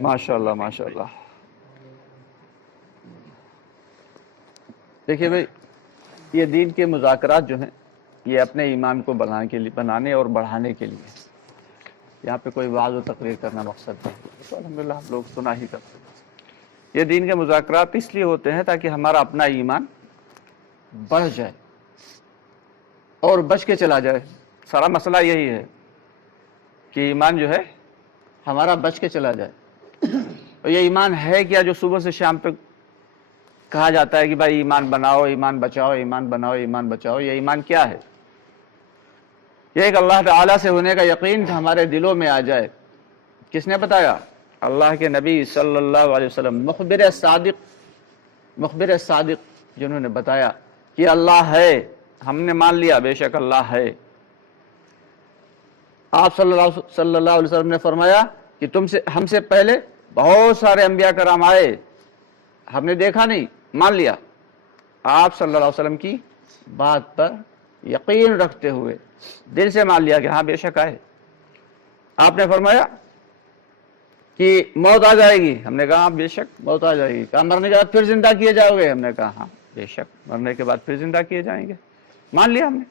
ماشاء اللہ ماشاء اللہ. دیکھیے بھائی، یہ دین کے مذاکرات جو ہیں یہ اپنے ایمان کو بنانے اور بڑھانے کے لیے، یہاں پہ کوئی وعظ و تقریر کرنا مقصد نہیں. تو الحمدللہ ہم لوگ سنا ہی کرتے ہیں. یہ دین کے مذاکرات اس لیے ہوتے ہیں تاکہ ہمارا اپنا ایمان بڑھ جائے اور بچ کے چلا جائے. سارا مسئلہ یہی ہے کہ ایمان جو ہے ہمارا بچ کے چلا جائے. اور یہ ایمان ہے کیا جو صبح سے شام تک کہا جاتا ہے کہ بھائی ایمان بناؤ، ایمان بچاؤ، ایمان بناؤ، ایمان بچاؤ؟ یہ ایمان کیا ہے؟ یہ ایک اللہ تعالیٰ سے ہونے کا یقین ہمارے دلوں میں آ جائے. کس نے بتایا؟ اللہ کے نبی صلی اللہ علیہ وسلم، مخبر صادق جنہوں نے بتایا کہ اللہ ہے. ہم نے مان لیا بے شک اللہ ہے. آپ صلی اللہ علیہ وسلم نے فرمایا کہ ہم سے پہلے بہت سارے انبیاء کرام آئے، ہم نے دیکھا نہیں، مان لیا. آپ صلی اللہ علیہ وسلم کی بات پر یقین رکھتے ہوئے دل سے مان لیا کہ ہاں بے شک آئے. آپ نے فرمایا کہ موت آ جائے گی، ہم نے کہا ہاں بے شک موت آ جائے گی. کہا مرنے کے بعد پھر زندہ کیے جاؤ گے، ہم نے کہا ہاں بے شک مرنے کے بعد پھر زندہ کیے جائیں گے. مان لیا ہم نے.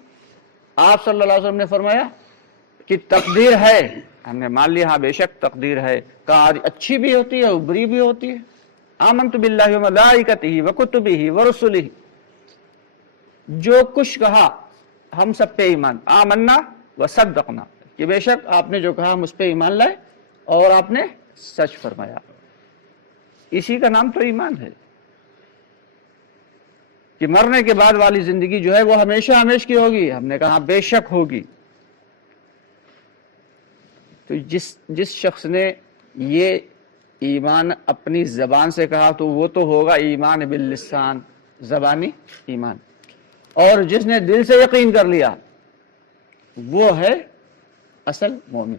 آپ صلی اللہ علیہ وسلم نے فرمایا کہ تقدیر ہے، ہم نے مان لیا ہاں بے شک تقدیر ہے. کہا اچھی بھی ہوتی ہے بری بھی ہوتی ہے. آمنت باللہ وملائکتہ وکتبہ ورسلہ، جو کچھ کہا ہم سب پہ ایمان. آمنا وصدقنا، کہ بے شک آپ نے جو کہا ہم اس پہ ایمان لائے اور آپ نے سچ فرمایا. اسی کا نام تو ایمان ہے کہ مرنے کے بعد والی زندگی جو ہے وہ ہمیشہ ہمیش کی ہوگی. ہم نے کہا بے شک ہوگی. تو جس شخص نے یہ ایمان اپنی زبان سے کہا تو وہ تو ہوگا ایمان باللسان، زبانی ایمان. اور جس نے دل سے یقین کر لیا وہ ہے اصل مومن.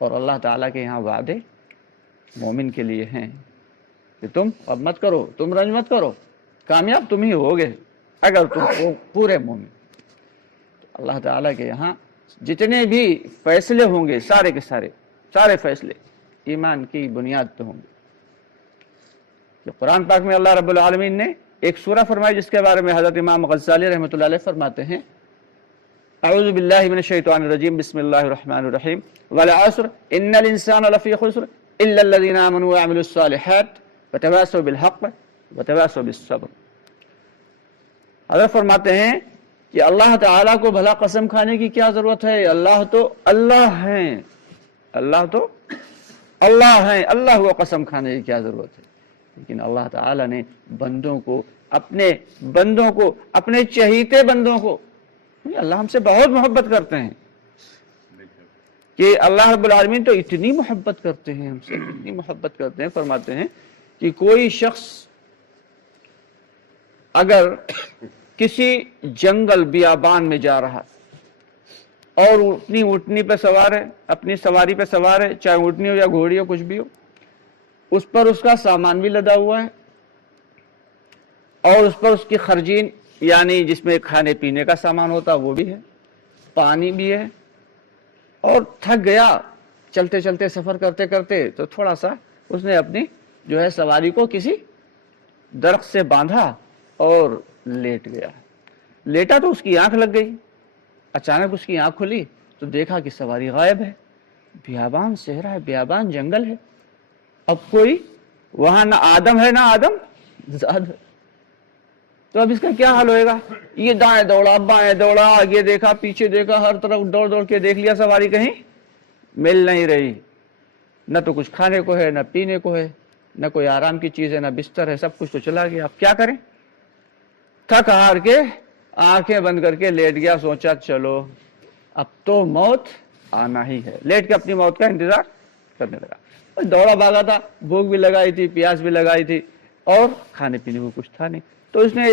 اور اللہ تعالیٰ کے یہاں وعدے مومن کے لیے ہیں کہ تم اب مت کرو، تم رنج مت کرو، کامیاب تم ہی ہوگے اگر تم پورے مومن. اللہ تعالیٰ کے یہاں جتنے بھی فیصلے ہوں گے سارے کے سارے فیصلے ایمان کی بنیاد پہ ہوں گے. کہ قرآن پاک میں اللہ رب العالمین نے ایک سورہ فرمائی جس کے بارے میں حضرت امام غزالی رحمۃ اللہ علیہ فرماتے ہیں، اعوذ باللہ من الشیطان الرجیم، بسم اللہ الرحمن الرحیم، والعصر ان الانسان لفی خسر الا الذین آمنوا وعملوا الصالحات وتواصوا بالحق وتواصوا بالصبر. حضرت فرماتے ہیں کہ اللہ تعالیٰ کو بھلا قسم کھانے کی کیا ضرورت ہے؟ اللہ تو اللہ ہیں، اللہ تو اللہ ہیں، اللہ کو قسم کھانے کی کیا ضرورت ہے؟ لیکن اللہ تعالیٰ نے بندوں کو اپنے چہیتے بندوں کو، اللہ ہم سے بہت محبت کرتے ہیں کہ اللہ رب العالمین تو اتنی محبت کرتے ہیں ہم سے، اتنی محبت کرتے ہیں. فرماتے ہیں کہ کوئی شخص اگر کسی جنگل بیابان میں جا رہا اور اپنی اونٹنی پہ سوار ہے، اپنی سواری پہ سوار ہے، چاہے اونٹنی ہو یا گھوڑی ہو کچھ بھی ہو، اس پر اس کا سامان بھی لدا ہوا ہے اور اس پر اس کی خرجین یعنی جس میں کھانے پینے کا سامان ہوتا وہ بھی ہے، پانی بھی ہے، اور تھک گیا چلتے چلتے سفر کرتے کرتے تو تھوڑا سا اس نے اپنی جو ہے سواری کو کسی درخت سے باندھا اور لیٹ گیا. لیٹا تو اس کی آنکھ لگ گئی. اچانک اس کی آنکھ کھلی تو دیکھا کہ سواری غائب ہے. بیابان صحرا ہے، بیابان جنگل ہے، اب کوئی وہاں نہ آدم ہے نہ آدم زاد. تو اب اس کا کیا حال ہوئے گا؟ یہ دائیں دوڑا، بائیں دوڑا، آگے دیکھا، پیچھے دیکھا، ہر طرف دوڑ دوڑ کے دیکھ لیا، سواری کہیں مل نہیں رہی. نہ تو کچھ کھانے کو ہے، نہ پینے کو ہے، نہ کوئی آرام کی چیز ہے، نہ بستر ہے، سب کچھ تو چلا گیا. اب کیا کریں؟ تھک ہار کے آنکھیں بند کر کے لیٹ گیا. سوچا چلو اب تو موت آنا ہی ہے. لیٹ کے اپنی موت کا انتظار کرنے لگا. دوڑا بھاگا تھا، بھوک بھی لگائی تھی، پیاس بھی لگائی تھی اور کھانے پینے کو کچھ تھا نہیں. تو اس نے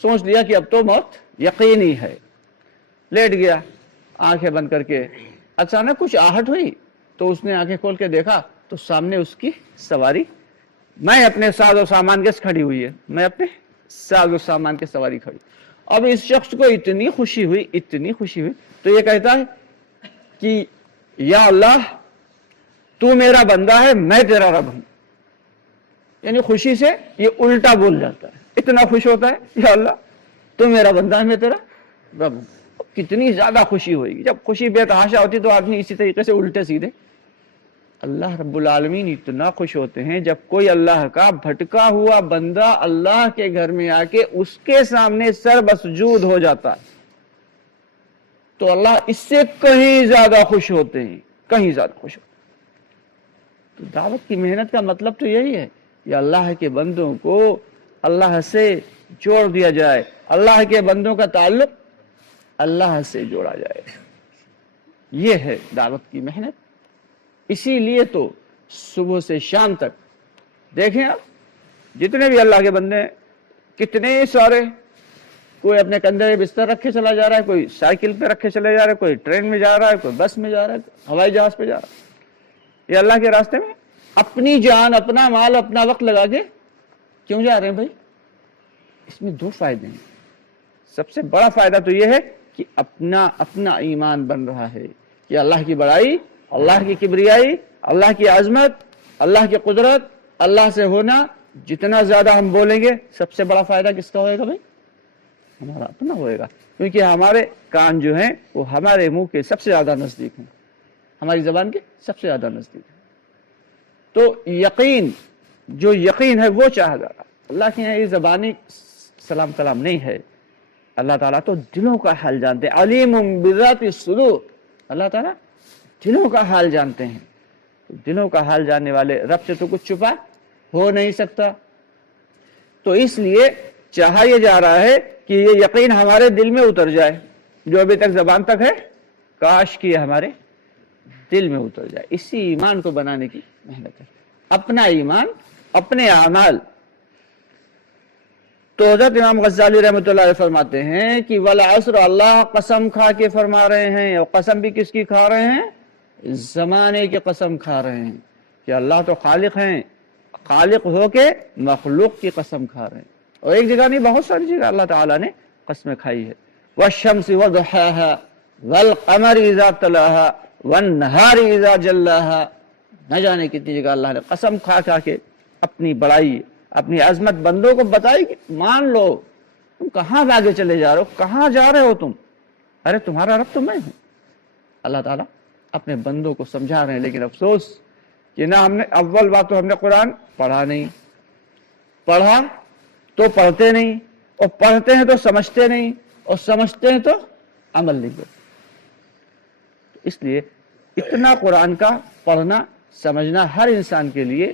سوچ لیا کہ اب تو موت یقینی ہے. لیٹ گیا آنکھیں بند کر کے. اچانک کچھ آہٹ ہوئی تو اس نے آنکھیں کھول کے دیکھا تو سامنے اس کی سواری میں اپنے ساز و سامان کے کھڑی ہوئی ہے، میں اپنے ساز و سامان کے سواری کھڑی. اب اس شخص کو اتنی خوشی ہوئی تو یہ کہتا ہے کہ یا اللہ تو میرا بندہ ہے میں تیرا رب ہوں، یعنی خوشی سے یہ الٹا بول جاتا ہے، اتنا خوش ہوتا ہے یا اللہ تو میرا بندہ ہے میں تیرا رب ہوں۔ کتنی زیادہ خوشی ہوئے گی، جب خوشی بے تحاشا ہوتی تو آدمی اسی طریقے سے الٹے سیدھے۔ اللہ رب العالمین اتنا خوش ہوتے ہیں جب کوئی اللہ کا بھٹکا ہوا بندہ اللہ کے گھر میں آ کے اس کے سامنے سر بسجود ہو جاتا ہے تو اللہ اس سے کہیں زیادہ خوش ہوتے ہیں، کہیں زیادہ خوش ہوتے ہیں۔ تو دعوت کی محنت کا مطلب تو یہی ہے کہ اللہ کے بندوں کو اللہ سے جوڑ دیا جائے، اللہ کے بندوں کا تعلق اللہ سے جوڑا جائے، یہ ہے دعوت کی محنت۔ اسی لیے تو صبح سے شام تک دیکھیں آپ جتنے بھی اللہ کے بندے ہیں کتنے سارے، کوئی اپنے کندھے پہ بستر رکھے چلا جا رہا ہے، کوئی سائیکل پہ رکھے چلے جا رہا ہے، کوئی ٹرین میں جا رہا ہے، کوئی بس میں جا رہا ہے، ہوائی جہاز پہ جا رہا ہے، یہ اللہ کے راستے میں اپنی جان اپنا مال اپنا وقت لگا کے کیوں جا رہے ہیں بھائی؟ اس میں دو فائدے ہیں۔ سب سے بڑا فائدہ تو یہ ہے کہ اپنا ایمان بن رہا ہے کہ اللہ کی بڑائی، اللہ کی کبریائی، اللہ کی عظمت، اللہ کی قدرت، اللہ سے ہونا جتنا زیادہ ہم بولیں گے سب سے بڑا فائدہ کس کا ہوئے گا بھائی؟ ہمارا اپنا ہوئے گا، کیونکہ ہمارے کان جو ہیں وہ ہمارے منہ کے سب سے زیادہ نزدیک ہیں، ہماری زبان کے سب سے زیادہ نزدیک ہیں۔ تو یقین، جو یقین ہے وہ چاہا جا رہا، اللہ کے یہاں یہ زبانی سلام کلام نہیں ہے، اللہ تعالیٰ تو دلوں کا حال جانتے ہیں، علیم بذات الصدور، اللہ تعالیٰ دلوں کا حال جانتے ہیں۔ دلوں کا حال جاننے والے رب سے تو کچھ چھپا ہو نہیں سکتا، تو اس لیے چاہا یہ جا رہا ہے کہ یہ یقین ہمارے دل میں اتر جائے، جو ابھی تک زبان تک ہے کاش کہ یہ ہمارے دل میں اتر جائے۔ اسی ایمان کو بنانے کی محنت ہے، اپنا ایمان، اپنے اعمال۔ تو حضرت امام غزالی رحمۃ اللہ علیہ فرماتے ہیں کہ والعصر، اللہ قسم کھا کے فرما رہے ہیں، اور قسم بھی کس کی کھا رہے ہیں؟ زمانے کی قسم کھا رہے ہیں کہ اللہ تو خالق ہیں، خالق ہو کے مخلوق کی قسم کھا رہے ہیں۔ اور ایک جگہ نہیں، بہت ساری جگہ اللہ تعالیٰ نے قسمیں کھائی ہے، والشمس وضحاها والقمر اذا تلاها والنهار اذا جلاها، نہ جانے کتنی جگہ اللہ نے قسم کھا کھا کے اپنی بڑائی، اپنی عظمت بندوں کو بتائی کہ مان لو تم کہاں آگے چلے جا رہے ہو، کہاں جا رہے ہو تم، ارے تمہارا رب تو میں ہوں۔ اللہ تعالیٰ اپنے بندوں کو سمجھا رہے ہیں، لیکن افسوس کہ نہ ہم نے، اول بات تو ہم نے قرآن پڑھا نہیں، پڑھا تو پڑھتے نہیں، اور پڑھتے ہیں تو سمجھتے نہیں، اور سمجھتے ہیں تو عمل نہیں کرتے۔ اس لیے اتنا قرآن کا پڑھنا سمجھنا ہر انسان کے لیے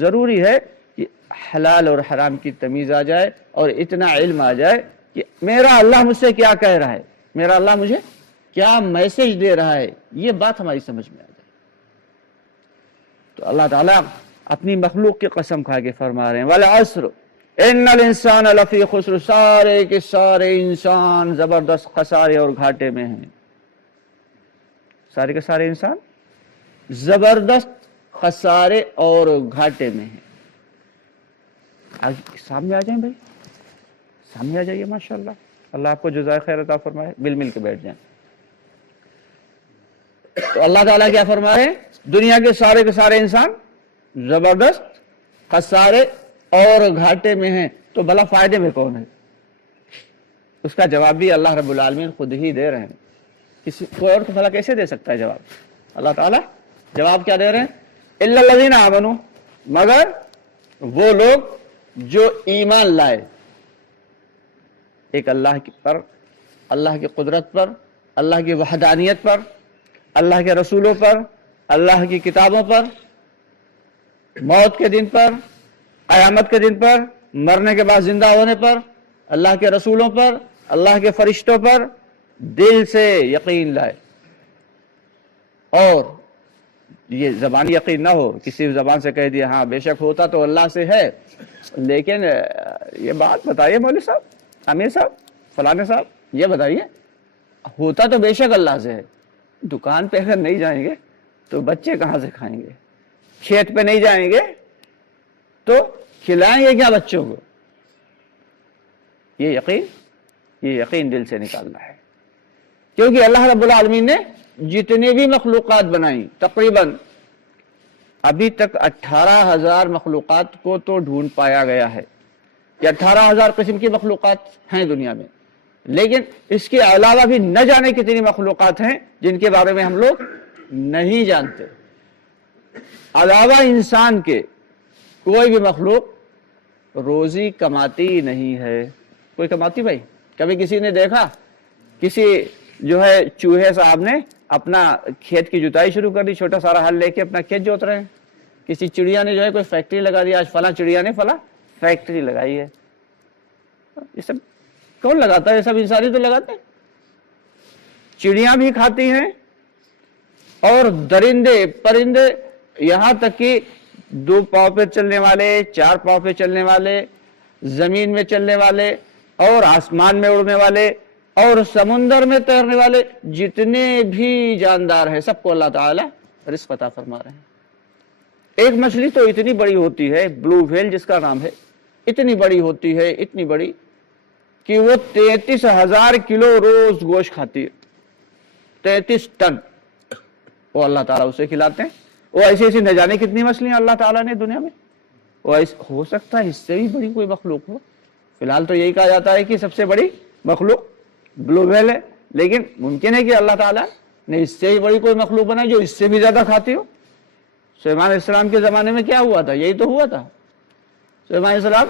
ضروری ہے کہ حلال اور حرام کی تمیز آ جائے، اور اتنا علم آ جائے کہ میرا اللہ مجھ سے کیا کہہ رہا ہے، میرا اللہ مجھے کیا میسج دے رہا ہے، یہ بات ہماری سمجھ میں آ جائے۔ تو اللہ تعالیٰ اپنی مخلوق کی قسم کھا کے فرما رہے ہیں والعصر ان الانسان لفی خسر، سارے کے سارے انسان زبردست خسارے اور گھاٹے میں ہیں، سارے کے سارے انسان زبردست خسارے اور گھاٹے میں ہیں۔ آج سامنے آ جائیں بھائی، سامنے آ جائیے، ماشاءاللہ، اللہ آپ کو جزائے خیر عطا فرمائے، مل مل کے بیٹھ جائیں۔ تو اللہ تعالیٰ کیا فرما رہے ہیں؟ دنیا کے سارے انسان زبردست خسارے اور گھاٹے میں ہیں، تو بھلا فائدے میں کون ہے؟ اس کا جواب بھی اللہ رب العالمین خود ہی دے رہے ہیں، کسی کوئی اور بھلا کیسے دے سکتا ہے جواب؟ اللہ تعالیٰ جواب کیا دے رہے ہیں؟ الا الذین آمنوا، مگر وہ لوگ جو ایمان لائے ایک اللہ پر، اللہ کی قدرت پر، اللہ کی وحدانیت پر، اللہ کے رسولوں پر، اللہ کی کتابوں پر، موت کے دن پر، قیامت کے دن پر، مرنے کے بعد زندہ ہونے پر، اللہ کے رسولوں پر، اللہ کے فرشتوں پر دل سے یقین لائے۔ اور یہ زبانی یقین نہ ہو، کسی زبان سے کہہ دیا ہاں بے شک ہوتا تو اللہ سے ہے، لیکن یہ بات بتائیے مولوی صاحب، امیر صاحب، فلانے صاحب، یہ بتائیے ہوتا تو بے شک اللہ سے ہے، دکان پہ اگر نہیں جائیں گے تو بچے کہاں سے کھائیں گے، کھیت پہ نہیں جائیں گے تو کھلائیں گے کیا بچوں کو؟ یہ یقین دل سے نکالنا ہے، کیونکہ اللہ رب العالمین نے जितनी भी मखलूक़ात बनाई, तकरीबन अभी तक 18,000 मखलूक़ात को तो ढूंढ पाया गया है कि 18,000 किस्म की मखलूक़ात हैं दुनिया में, लेकिन इसके अलावा भी न जाने कितनी मखलूक़ात हैं जिनके बारे में हम लोग नहीं जानते। अलावा इंसान के कोई भी मखलूक रोजी कमाती नहीं है। कोई कमाती भाई? कभी किसी ने देखा किसी जो है चूहे साहब ने अपना खेत की जुताई शुरू कर दी, छोटा सारा हल लेके अपना खेत जोत रहे हैं? किसी चिड़िया ने जो है कोई फैक्ट्री लगा दी, आज फला चिड़िया ने फला फैक्ट्री लगाई है। ये सब कौन लगाता है? ये सब इंसानी तो लगाते हैं। चिड़िया भी खाती हैं और दरिंदे परिंदे, यहां तक कि 2 पांव पे चलने वाले, 4 पांव पे चलने वाले, जमीन में चलने वाले और आसमान में उड़ने वाले और समुंदर में तैरने वाले, जितने भी जानदार हैं सबको अल्लाह ताला रिज़्क़ अता फरमा रहे हैं। एक मछली तो इतनी बड़ी होती है, ब्लू व्हेल जिसका नाम है, इतनी बड़ी होती है, इतनी बड़ी कि वो 33,000 किलो रोज गोश्त खाती है। 33 टन वो अल्लाह ताला उसे खिलाते हैं। वो ऐसी ऐसी न जाने कितनी मछलियां अल्लाह ताला ने दुनिया में, वो हो सकता है इससे भी बड़ी कोई मखलूक हो। फिलहाल तो यही कहा जाता है कि सबसे बड़ी मखलूक ब्लू व्हेल है, लेकिन मुमकिन है कि अल्लाह ताला ने इससे ही बड़ी कोई मखलूक बनाई जो इससे भी ज्यादा खाती हो। सुलेमान अलैहिस्सलाम के जमाने में क्या हुआ था? यही तो हुआ था। सुलेमान अलैहिस्सलाम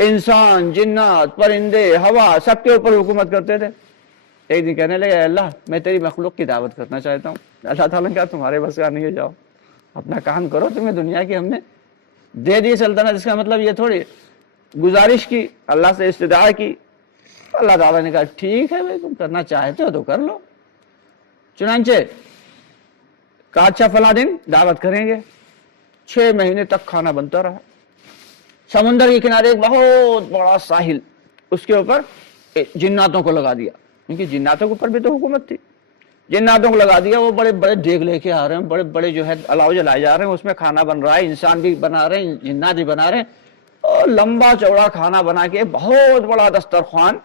इंसान, जिन्नात, परिंदे, हवा सबके ऊपर हुकूमत करते थे। एक दिन कहने लगे, अल्लाह मैं तेरी मखलूक की दावत करना चाहता हूँ। अल्लाह ताला ने कहा तुम्हारे बस का नहीं है, जाओ अपना काम करो, तुम्हें दुनिया की हमने दे दी सल्तनत। इसका मतलब ये थोड़ी गुजारिश की, अल्लाह से इस्तिदा की। अल्लाह ताला ने कहा ठीक है भाई, तुम करना चाहते हो तो कर लो। चुनांचे कहा अच्छा फला दिन दावत करेंगे। 6 महीने तक खाना बनता रहा। समुद्र के किनारे एक बहुत बड़ा साहिल, उसके ऊपर जिन्नातों को लगा दिया, क्योंकि जिन्नातों के ऊपर भी तो हुकूमत थी। जिन्नातों को लगा दिया, वो बड़े बड़े देग लेके आ रहे हैं, बड़े बड़े जो है अलाव जलाए जा रहे हैं, उसमें खाना बन रहा है, इंसान भी बना रहे हैं, जिन्नात भी बना रहे हैं, और लंबा चौड़ा खाना बना के बहुत बड़ा दस्तरखान।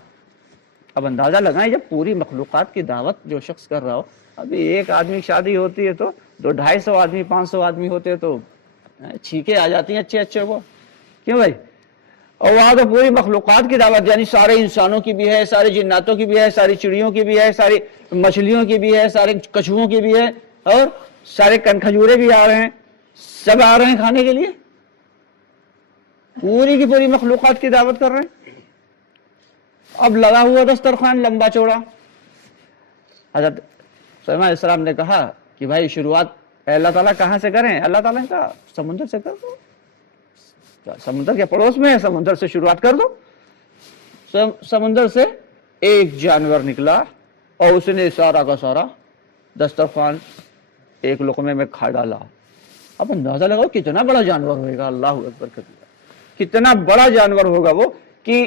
अब अंदाजा लगाएं, जब पूरी मखलूक़ात की दावत जो शख्स कर रहा हो, अभी एक आदमी की शादी होती है तो 200-250 आदमी, 500 आदमी होते हैं तो छीके आ जाती हैं अच्छे अच्छे वो, क्यों भाई? और वहां तो पूरी मखलूक़ात की दावत, यानी सारे इंसानों की भी है, सारे जिन्नातों की भी है, सारी चिड़ियों की भी है, सारी मछलियों की भी है, सारे कछुओं की भी है, और सारे कनखजूरे भी आ रहे हैं, सब आ रहे हैं खाने के लिए। पूरी की पूरी मखलूक़ात की दावत कर रहे हैं। अब लगा हुआ दस्तरखान लंबा चौड़ा। हज़रत सुलेमान अलैहिस्सलाम ने कहा कि भाई शुरुआत अल्लाह ताला कहाँ से करें? अल्लाह ताला ने कहा समुद्र से कर दो, समुद्र के पड़ोस में है, समुद्र से शुरुआत कर दो। समुद्र से एक जानवर निकला और उसने सारा का सारा दस्तरखान एक लुक़मे में खा डाला। अब अंदाजा लगाओ कितना बड़ा जानवर होगा। अल्लाह अकबर कबीरा, कितना बड़ा जानवर होगा वो कि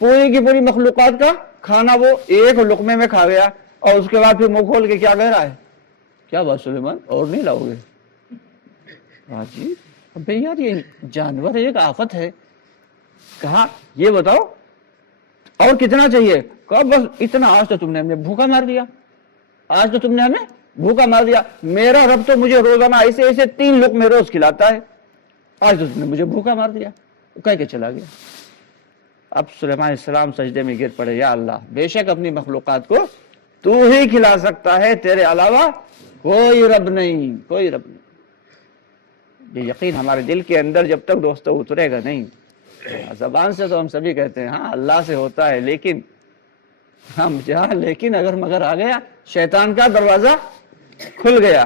पूरी की पूरी मखलूक़ात का खाना वो एक लुक़मे में खा गया। और उसके बाद फिर मुंह खोल के क्या कह रहा है, क्या बात सुलेमान और नहीं लाओगे? जी अबे यार ये जानवर एक आफत है। कहा ये बताओ और कितना चाहिए? कहा बस इतना, आज तो तुमने हमें भूखा मार दिया, आज तो तुमने हमें भूखा मार दिया। मेरा रब तो मुझे रोजाना ऐसे ऐसे 3 लुक़मे रोज खिलाता है, आज तो तुमने मुझे भूखा मार दिया। कह के चला गया। अब सुलेमान अलैहिस्सलाम सजदे में गिर पड़े, या अल्लाह बेशक अपनी मखलूक़ात को तू ही खिला सकता है, तेरे अलावा कोई रब नहीं, कोई रब नहीं। ये यकीन हमारे दिल के अंदर जब तक दोस्तों उतरेगा नहीं, ज़बान से तो हम सभी कहते हैं हाँ अल्लाह से होता है, लेकिन हम जहाँ लेकिन अगर मगर आ गया, शैतान का दरवाजा खुल गया,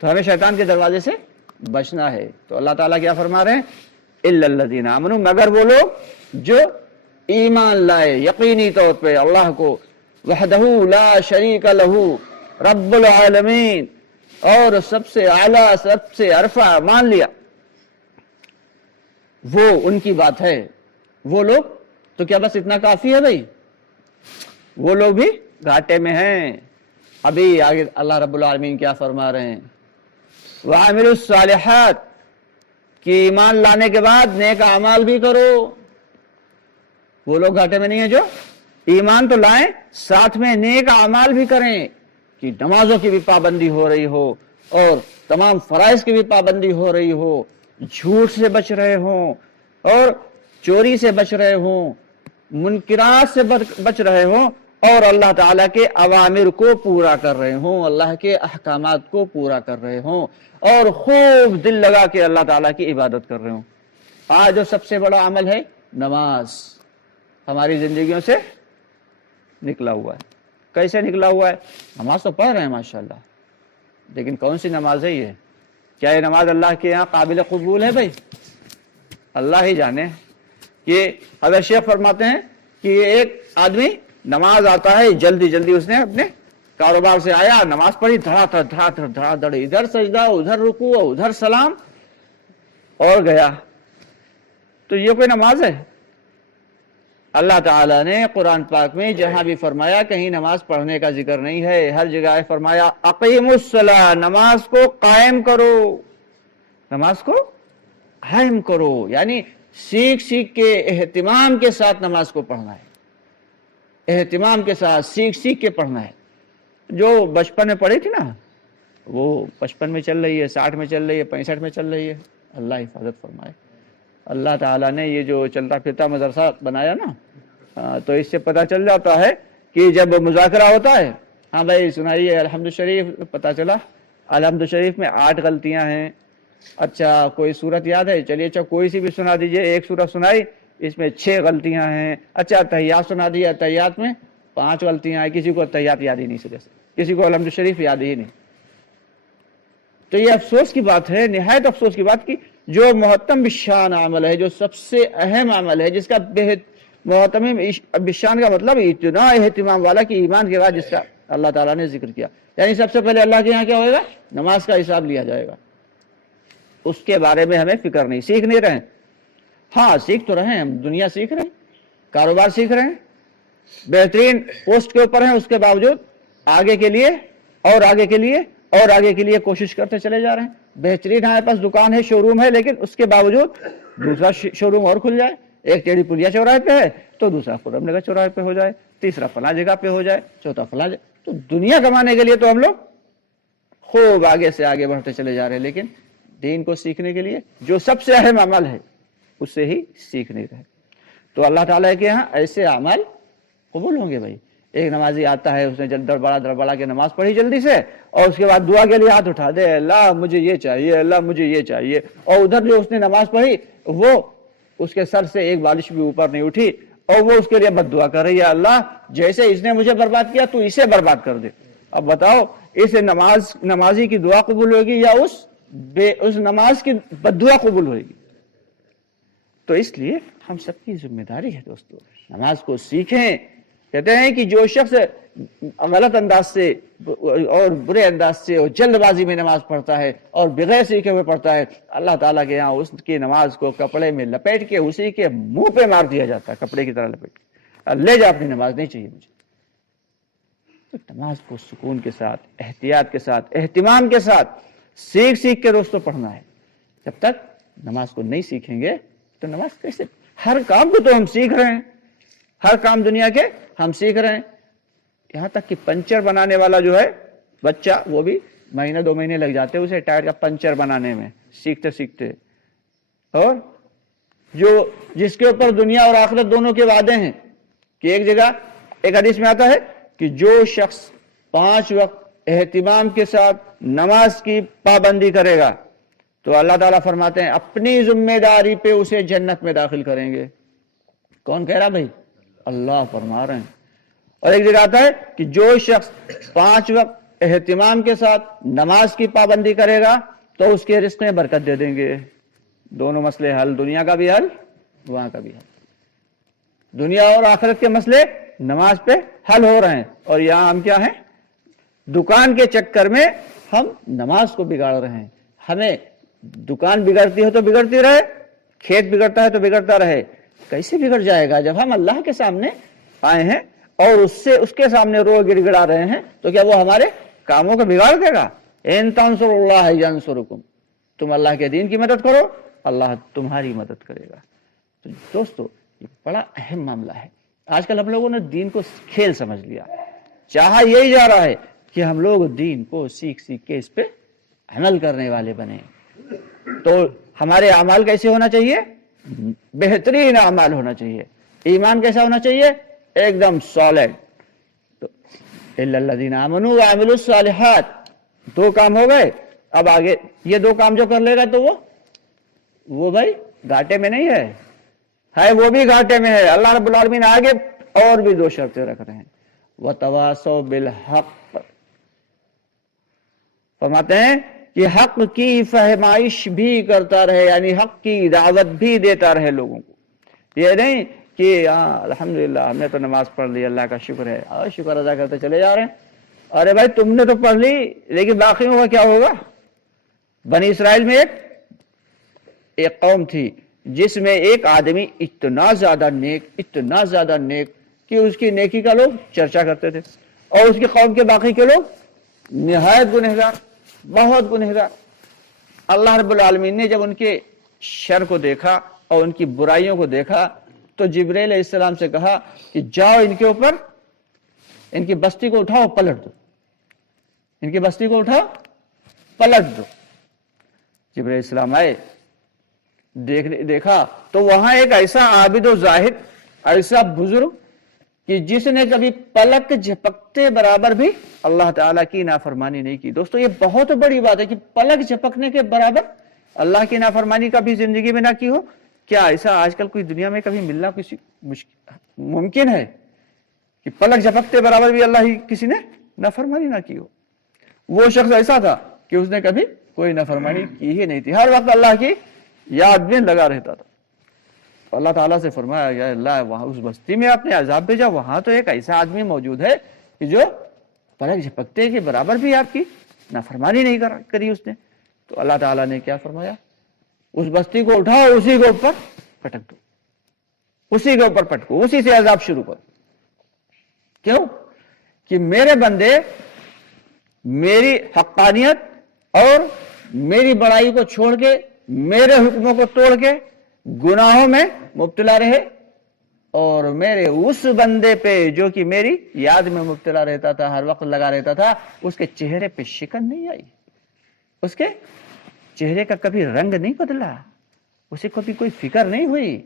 तो हमें शैतान के दरवाजे से बचना है। तो अल्लाह ताला क्या फरमा रहे हैं? इल्लल्लज़ीना आमनू, मगर वो लोग जो ईमान लाए यकीनी तौर पे अल्लाह को, वहदहू ला शरीक लहू रब्बुल आलमीन, और सबसे आला सबसे अरफा मान लिया, वो उनकी बात है। वो लोग तो क्या बस इतना काफी है भाई? वो लोग भी घाटे में हैं। अभी आगे अल्लाह रब्बुल आलमीन क्या फरमा रहे हैं? वअमिलुस सालिहात, कि ईमान लाने के बाद नेक अमाल भी करो। वो लोग घाटे में नहीं है जो ईमान तो लाएं, साथ में नेक अमाल भी करें। कि नमाजों की भी पाबंदी हो रही हो और तमाम फराइज की भी पाबंदी हो रही हो, झूठ से बच रहे हों और चोरी से बच रहे हों, मुनकिरात से बच रहे हों और अल्लाह ताला के अवामिर को पूरा कर रहे हों, अल्लाह के अहकामात को पूरा कर रहे हों और खूब दिल लगा के अल्लाह ताला की इबादत कर रहे हों। आज जो सबसे बड़ा अमल है नमाज, हमारी जिंदगियों से निकला हुआ है। कैसे निकला हुआ है? नमाज तो पढ़ रहे हैं माशाल्लाह, लेकिन कौन सी नमाज है ये? क्या ये नमाज अल्लाह के यहाँ काबिल कबूल है? भाई अल्लाह ही जाने। कि हज़रत शेख फरमाते हैं कि एक आदमी नमाज आता है, जल्दी जल्दी उसने अपने कारोबार से आया, नमाज पढ़ी, धड़ाधड़, इधर सजदा, उधर रुकू, उधर सलाम और गया। तो ये कोई नमाज है? अल्लाह ताला ने कुरान पाक में जहां भी फरमाया कहीं नमाज पढ़ने का जिक्र नहीं है, हर जगह फरमाया अक़ीमुस्सलाह, नमाज को कायम करो, नमाज को कायम करो, यानी सीख सीख के एहतिमाम के साथ नमाज को पढ़ना है, एहतिमाम के साथ सीख सीख के पढ़ना है। जो बचपन में पढ़ी थी ना, वो 55 में चल रही है, 60 में चल रही है, 65 में चल रही है। अल्लाह हिफाजत फरमाए। अल्लाह ताला ने ये जो चलता फिरता मदरसा बनाया ना, तो इससे पता चल जाता है कि जब मुज़ाकरा होता है, हाँ भाई सुनाइए अलहम्दु शरीफ, पता चला अलहम्दु शरीफ में 8 गलतियां हैं। अच्छा कोई सूरत याद है? चलिए अच्छा कोई सी भी सुना दीजिए, एक सूरत सुनाई, इसमें 6 गलतियां हैं। अच्छा तहियात सुना दिया, तहियात में 5 गलतियां हैं। किसी को तहियात याद ही नहीं, सिरे से किसी को अलहम्दु शरीफ याद ही नहीं। तो ये अफसोस की बात है, निहायत अफसोस की बात की जो मोहतम बिशान अमल है, जो सबसे अहम अमल है, जिसका मोहतम बिशान का मतलब इतना एहतिमाम वाला कि ईमान के बाद जिसका अल्लाह ताला ने जिक्र किया, यानी सबसे पहले अल्लाह के यहाँ क्या होगा? नमाज का हिसाब लिया जाएगा। उसके बारे में हमें फिक्र नहीं, सीख नहीं रहे। हाँ सीख तो रहे हैं, हम दुनिया सीख रहे हैं, कारोबार सीख रहे हैं, बेहतरीन पोस्ट के ऊपर हैं, उसके बावजूद आगे के लिए और आगे के लिए और आगे के लिए कोशिश करते चले जा रहे हैं। बेहतरीन हमारे पास दुकान है, शोरूम है, लेकिन उसके बावजूद दूसरा शोरूम और खुल जाए। एक टेढ़ी पुलिया चौराहे पे है तो दूसरा खुर्रम नगर चौराहे पे हो जाए, तीसरा फला जगह पे हो जाए, चौथा फला जगह। तो दुनिया कमाने के लिए तो हम लोग खूब आगे से आगे बढ़ते चले जा रहे हैं, लेकिन दीन को सीखने के लिए जो सबसे अहम अमल है उससे ही सीख नहीं रहे। तो अल्लाह ताला के यहाँ ऐसे अमल कबूल होंगे। भाई एक नमाजी आता है, उसने दड़बड़ा के नमाज पढ़ी जल्दी से और उसके बाद दुआ के लिए हाथ उठा दे, अल्लाह मुझे ये चाहिए, अल्लाह मुझे ये चाहिए, और उधर जो उसने नमाज पढ़ी वो उसके सर से एक बालिश भी ऊपर नहीं उठी और वो उसके लिए बद्दुआ कर रही है, अल्लाह जैसे इसने मुझे बर्बाद किया तू इसे बर्बाद कर दे। अब बताओ इस नमाजी की दुआ कबूल होगी या उस नमाज की बद्दुआ कबूल होगी? तो इसलिए हम सबकी जिम्मेदारी है दोस्तों, नमाज को सीखें। कहते हैं कि जो शख्स गलत अंदाज से और बुरे अंदाज से और जल्दबाजी में नमाज पढ़ता है और बगैर सीखे हुए पढ़ता है, अल्लाह ताला के यहाँ उसकी नमाज को कपड़े में लपेट के उसी के मुंह पे मार दिया जाता है, कपड़े की तरह लपेट के, ले जा अपनी नमाज नहीं चाहिए मुझे। तो नमाज को सुकून के साथ, एहतियात के साथ, एहतिमाम के साथ सीख सीख के दोस्तों पढ़ना है। जब तक नमाज को नहीं सीखेंगे तो नमाज कैसे? हर काम को तो हम सीख रहे हैं, हर काम दुनिया के हम सीख रहे हैं, यहां तक कि पंचर बनाने वाला जो है बच्चा, वो भी महीना 2 महीने लग जाते हैं उसे टायर का पंचर बनाने में, सीखते सीखते। और जो जिसके ऊपर दुनिया और आखिरत दोनों के वादे हैं कि एक जगह एक हदीस में आता है कि जो शख्स 5 वक्त एहतिमाम के साथ नमाज की पाबंदी करेगा तो अल्लाह ताला फरमाते हैं अपनी जिम्मेदारी पे उसे जन्नत में दाखिल करेंगे। कौन कह रहा भाई? अल्लाह फरमा रहे हैं। और एक जगह आता है कि जो शख्स 5 वक्त एहतिमाम के साथ नमाज की पाबंदी करेगा तो उसके रिस्क में बरकत दे देंगे। दोनों मसले हल, दुनिया का भी हल, वहां का भी हल। दुनिया और आखिरत के मसले नमाज पे हल हो रहे हैं और यहां हम क्या हैं? दुकान के चक्कर में हम नमाज को बिगाड़ रहे हैं। हमें दुकान बिगड़ती है तो बिगड़ती रहे, खेत बिगड़ता है तो बिगड़ता रहे। कैसे बिगड़ जाएगा? जब हम अल्लाह के सामने आए हैं और उसके सामने रो गिड़गिड़ा रहे हैं तो क्या वो हमारे कामों को बिगाड़ देगा? इन तंसुरुल्लाह यंसुरुकुम, तुम अल्लाह के दीन की मदद करो, अल्लाह तुम्हारी मदद करेगा। तो दोस्तों ये बड़ा अहम मामला है। आजकल हम लोगों ने दीन को खेल समझ लिया, चाहा यही जा रहा है کہ ہم لوگ دین کو سیکھ سیکھ کے اس پہ عمل کرنے والے بنے. تو ہمارے اعمال کیسے ہونا چاہیے؟ بہترین اعمال ہونا چاہیے. ایمان کیسا ہونا چاہیے؟ ایک دم سالڈ. الا الذین آمنوا وعملوا الصالحات. 2 کام ہو گئے. اب آگے یہ 2 کام جو کر لے گا تو وہ بھائی گھاٹے میں نہیں ہے وہ بھی گھاٹے میں ہے. اللہ رب العالمین آگے اور بھی 2 شرطیں رکھ رہے ہیں. وتواصوا بالحق. فرماتے ہیں کہ حق کی فہمائش بھی کرتا رہے، یعنی حق کی دعوت بھی دیتا رہے لوگوں کو. یہ نہیں کہ الحمدللہ ہم نے تو نماز پڑھ لی، اللہ کا شکر ہے، اور شکر ادا کرتے چلے جا رہے ہیں. ارے بھائی تم نے تو پڑھ لی لیکن باقیوں کا کیا ہوگا؟ بنی اسرائیل میں ایک قوم تھی جس میں ایک آدمی اتنا زیادہ نیک کہ اس کی نیکی کا لوگ چرچا کرتے تھے، اور اس کی قوم کے باقی کے لوگ نہایت گنہگار، بہت گنہگار. اللہ رب العالمین نے جب ان کے شر کو دیکھا اور ان کی برائیوں کو دیکھا تو جبرائیل علیہ السلام سے کہا کہ جاؤ ان کے اوپر، ان کی بستی کو اٹھاؤ پلٹ دو. ان کی بستی کو اٹھاؤ پلٹ دو. جبرائیل علیہ السلام آئے، دیکھا تو وہاں ایک ایسا عابد و زاہد، ایسا بزرگ کہ جس نے کبھی پلک جھپکتے برابر بھی اللہ تعالیٰ کی نافرمانی نہیں کی. دوستو یہ بہت بڑی بات ہے کہ پلک جھپکنے کے برابر اللہ کی نافرمانی کبھی زندگی میں نہ کی ہو. کیا ایسا آج کل کوئی دنیا میں کبھی ملنا کسی ممکن ہے کہ پلک جھپکتے برابر بھی اللہ ہی کسی نے نافرمانی نہ کی ہو؟ وہ شخص ایسا تھا کہ اس نے کبھی کوئی نافرمانی کی ہی نہیں تھی، ہر وقت اللہ کی یاد میں لگا رہتا تھا. اللہ تعالیٰ سے فرمایا یا اللہ وہاں اس بستی میں اپنے عذاب بھیجا، وہاں تو ایک ایسا آدمی موجود ہے کہ جو پلک جھپکتے کے برابر بھی آپ کی نافرمانی نہیں کری اس نے. تو اللہ تعالیٰ نے کیا فرمایا؟ اس بستی کو اٹھاؤ، اسی کے اوپر پٹک دو، اسی کے اوپر پٹکو، اسی سے عذاب شروع کرو. کیوں؟ کہ میرے بندے میری حقانیت اور میری بڑائی کو چھوڑ کے، میرے حکموں کو توڑ کے گناہوں میں مبتلا رہے، اور میرے اس بندے پہ جو کہ میری یاد میں مبتلا رہتا تھا، ہر وقت لگا رہتا تھا، اس کے چہرے پہ شکن نہیں آئی، اس کے چہرے کا کبھی رنگ نہیں بدلا، اسے کبھی کوئی فکر نہیں ہوئی.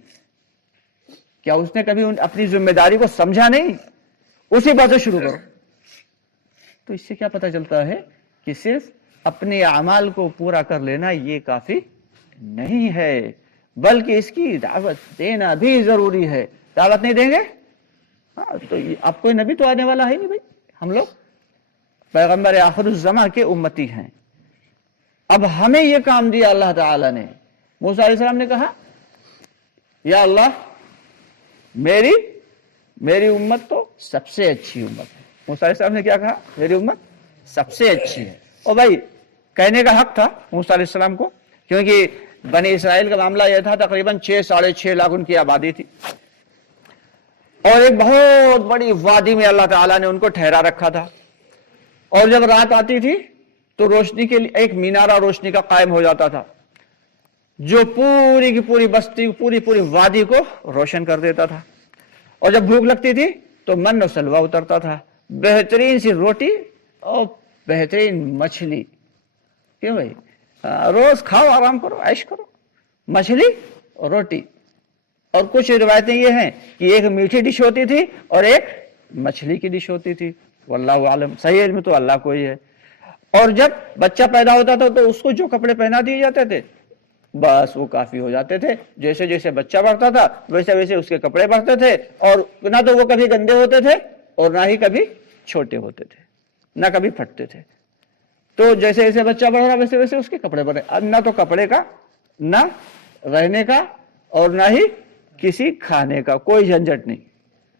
کیا اس نے کبھی اپنی ذمہ داری کو سمجھا نہیں؟ اسی بات سے شروع کرو. تو اس سے کیا پتہ چلتا ہے کہ صرف اپنے اعمال کو پورا کر لینا یہ کافی نہیں ہے، بلکہ اس کی دعوت دینا بھی ضروری ہے. دعوت نہیں دیں گے تو اب کوئی نبی تو آنے والا ہے نہیں بھائی. ہم لوگ پیغمبر آخر الزماں کے امتی ہیں. اب ہمیں یہ کام دیا اللہ تعالی نے. موسیٰ علیہ السلام نے کہا یا اللہ میری امت تو سب سے اچھی امت ہے. موسیٰ علیہ السلام نے کیا کہا؟ میری امت سب سے اچھی ہے. اور بھائی کہنے کا حق تھا موسیٰ علیہ السلام کو، کیونکہ بنی اسرائیل کا معاملہ یہ تھا تقریباً 6-6.5 لاکھ ان کی آبادی تھی، اور ایک بہت بڑی وادی میں اللہ تعالیٰ نے ان کو ٹھہرا رکھا تھا. اور جب رات آتی تھی تو روشنی کے لیے ایک مینارہ روشنی کا قائم ہو جاتا تھا جو پوری کی پوری بستی، پوری وادی کو روشن کر دیتا تھا. اور جب بھوک لگتی تھی تو من و سلوا اترتا تھا، بہترین سی روٹی اور بہترین مچھلی. کیوں بھائی؟ روز کھاؤ، آرام کرو، عیش کرو، مچھلی اور روٹی. اور کچھ روایتیں یہ ہیں کہ ایک میٹھی ڈش ہوتی تھی اور ایک مچھلی کی ڈش ہوتی تھی. واللہ عالم، صحیح علم تو اللہ کو ہی ہے. اور جب بچہ پیدا ہوتا تھا تو اس کو جو کپڑے پہنا دیے جاتے تھے بس وہ کافی ہو جاتے تھے. جیسے جیسے بچہ بڑھتا تھا ویسے ویسے اس کے کپڑے بڑھتے تھے، اور نہ تو وہ کبھی گندے ہوتے تھے اور نہ ہی کبھی چھوٹے ہوتے تھے، نہ کبھی پھٹتے تھے. تو جیسے جیسے بچہ بڑھ رہا ویسے ویسے اس کے کپڑے بڑھے. اب نہ تو کپڑے کا، نہ رہنے کا، اور نہ ہی کسی کھانے کا کوئی جھنجھٹ نہیں،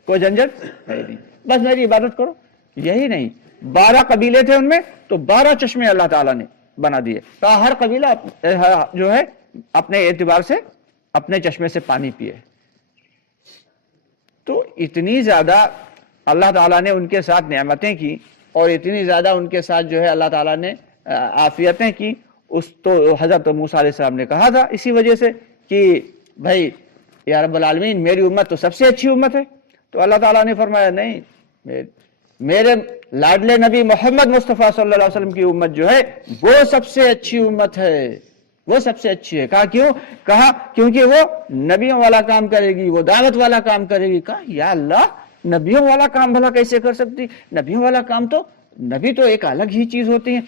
کوئی جھنجھٹ نہیں. بس میری عبادت کرو. یہی نہیں، 12 قبیلے تھے ان میں تو 12 چشمے اللہ تعالیٰ نے بنا دیے. کہا ہر قبیلہ جو ہے اپنے اعتبار سے اپنے چشمے سے پانی پیے. تو اتنی زیادہ اللہ تعالیٰ نے ان کے ساتھ نعمتیں کی، اور اتنی زیادہ ان کے ساتھ جو ہے اللہ تعالیٰ نے عافیتیں کی. اس تو حضرت موسیٰ علیہ السلام نے کہا تھا اسی وجہ سے کہ بھائی یا رب العالمین میری امت تو سب سے اچھی امت ہے. تو اللہ تعالیٰ نے فرمایا نہیں، میرے लाडले नबी मोहम्मद मुस्तफ़ा सल्लल्लाहु अलैहि वसल्लम की उम्मत जो है वो सबसे अच्छी उम्मत है, वो सबसे अच्छी है। कहा क्यों? कहा क्योंकि वो नबियों वाला काम करेगी, वो दावत वाला काम करेगी। कहा या अल्लाह, नबियों वाला काम भला कैसे कर सकती? नबियों वाला काम तो, नबी तो एक अलग ही चीज होती है।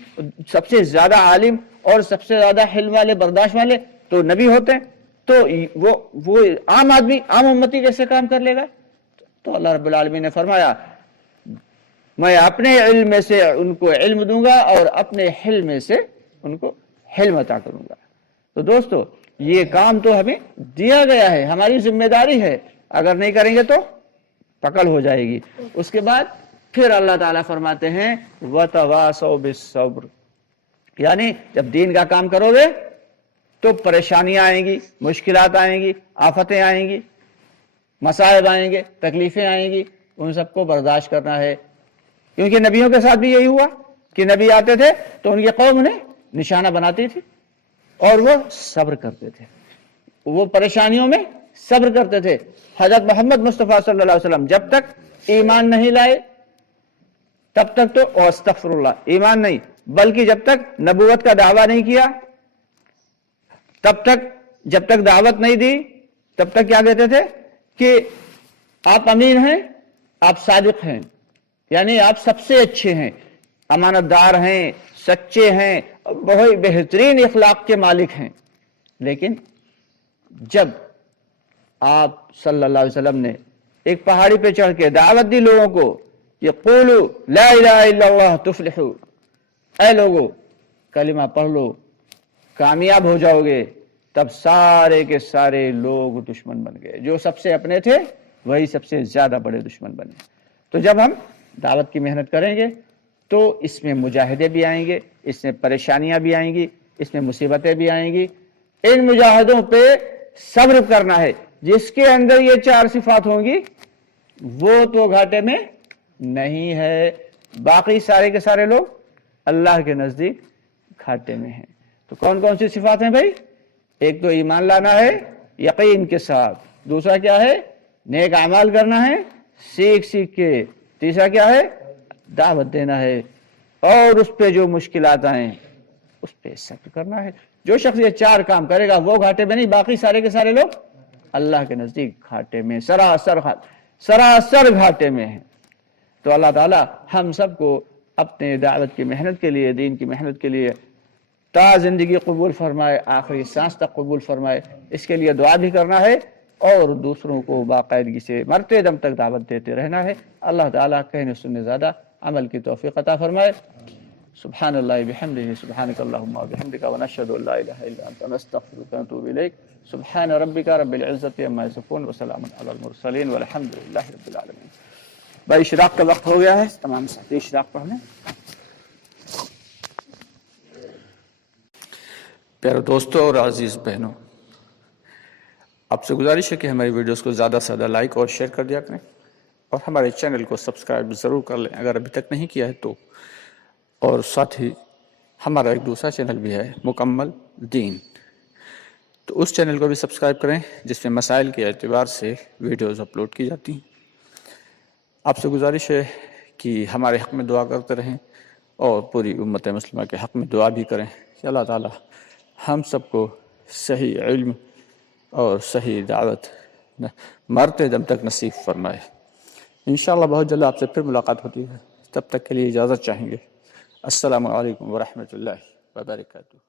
सबसे ज्यादा आलिम और सबसे ज्यादा हिल्म वाले, बर्दाश्त वाले तो नबी होते हैं। तो वो आम आदमी, आम उम्मती कैसे काम कर लेगा? तो अल्लाह रब्बुल आलमीन ने फरमाया मैं अपने इल्म में से उनको इल्म दूंगा और अपने हिल्म में से उनको हिल्म अता करूंगा। तो दोस्तों, ये काम तो हमें दिया गया है, हमारी जिम्मेदारी है, अगर नहीं करेंगे तो पकड़ हो जाएगी। उसके बाद फिर अल्लाह ताला फरमाते हैं वतवासौ बिस्सब्र, यानी जब दीन का काम करोगे तो परेशानियां आएंगी, मुश्किलात आएंगी, आफतें आएंगी, मसाइब आएंगे, तकलीफें आएंगी, उन सबको बर्दाश्त करना है। क्योंकि नबियों के साथ भी यही हुआ कि नबी आते थे तो उनकी कौम उन्हें निशाना बनाती थी और वो सब्र करते थे, वो परेशानियों में सब्र करते थे। हजरत मोहम्मद मुस्तफ़ा सल्लल्लाहु अलैहि वसल्लम जब तक ईमान नहीं लाए तब तक तो अस्तगफिरुल्लाह, ईमान नहीं बल्कि जब तक नबूवत का दावा नहीं किया, तब तक, जब तक दावत नहीं दी तब तक क्या कहते थे कि आप अमीन हैं, आप सादिक हैं, यानी आप सबसे अच्छे हैं, अमानतदार हैं, सच्चे हैं, बहुत बेहतरीन इखलाक के मालिक हैं। लेकिन जब आप सल्लल्लाहु अलैहि वसल्लम ने एक पहाड़ी पे चढ़ के दावत दी लोगों को, ये क़ूलू ला इलाहा इल्लल्लाह तुफ़्लिहू, ऐ लोगो कलिमा पढ़ लो कामयाब हो जाओगे, तब सारे के सारे लोग दुश्मन बन गए। जो सबसे अपने थे वही सबसे ज्यादा बड़े दुश्मन बने। तो जब हम दावत की मेहनत करेंगे तो इसमें मुजाहिदे भी आएंगे, इसमें परेशानियां भी आएंगी, इसमें मुसीबतें भी आएंगी। इन मुजाहिदों पे सब्र करना है। जिसके अंदर ये चार सिफात होंगी वो तो घाटे में नहीं है, बाकी सारे के सारे लोग अल्लाह के नजदीक घाटे में हैं। तो कौन कौन सी सिफात हैं भाई? एक तो ईमान लाना है यकीन के साथ, दूसरा क्या है? नेक अमाल करना है सीख सीख के, तीसरा क्या है? दावत देना है, और उस पे जो मुश्किलात आए उस पे सब्र करना है। जो शख्स ये चार काम करेगा वो घाटे में नहीं, बाकी सारे के सारे लोग अल्लाह के नजदीक घाटे में, सरासर घाटे में है। तो अल्लाह ताला हम सबको अपने दावत की मेहनत के लिए, दीन की मेहनत के लिए ता जिंदगी कबूल फरमाए, आखिरी सांस तक कबूल फरमाए, इसके लिए दुआ भी करना है और दूसरों को बाकायदगी से मरते दम तक दावत देते रहना है। अल्लाह ताला कहने सुनने ज़्यादा अमल की तौफीक अता फरमाए। सुब्हानल्लाहि बिहम्दिही सुब्हानकल्लाहुम्मा व बिहम्दिका व नशहदु अल्ला इलाहा इल्ला अंता नस्तगफिरुका व नतूबु इलैक। सुब्हान रब्बिका रब्बिल इज्जति अम्मा यसिफून व सलामुन अलल मुरसलीन वल्हम्दुलिल्लाहि रब्बिल आलमीन। भाई इशराक का वक्त हो गया है, तमाम साथी इशराक पढ़ लें। प्यारे दोस्तों और अजीज़ बहनों, आपसे गुजारिश है कि हमारी वीडियोस को ज़्यादा से ज़्यादा लाइक और शेयर कर दिया करें और हमारे चैनल को सब्सक्राइब ज़रूर कर लें अगर अभी तक नहीं किया है तो। और साथ ही हमारा एक दूसरा चैनल भी है मुकम्मल दीन, तो उस चैनल को भी सब्सक्राइब करें जिसमें मसाइल के एतबार से वीडियोज़ अपलोड की जाती हैं। आपसे गुजारिश है कि हमारे हक़ में दुआ करते रहें और पूरी उम्मत मुस्लिमा के हक़ में दुआ भी करें कि अल्लाह ताला हम सबको सही इल्म और सही दावत मरते दम तक नसीब फरमाए। इंशाअल्लाह बहुत जल्द आपसे फिर मुलाकात होती है, तब तक के लिए इजाज़त चाहेंगे। अस्सलामु अलैकुम व रहमतुल्लाहि व बरकातुहू।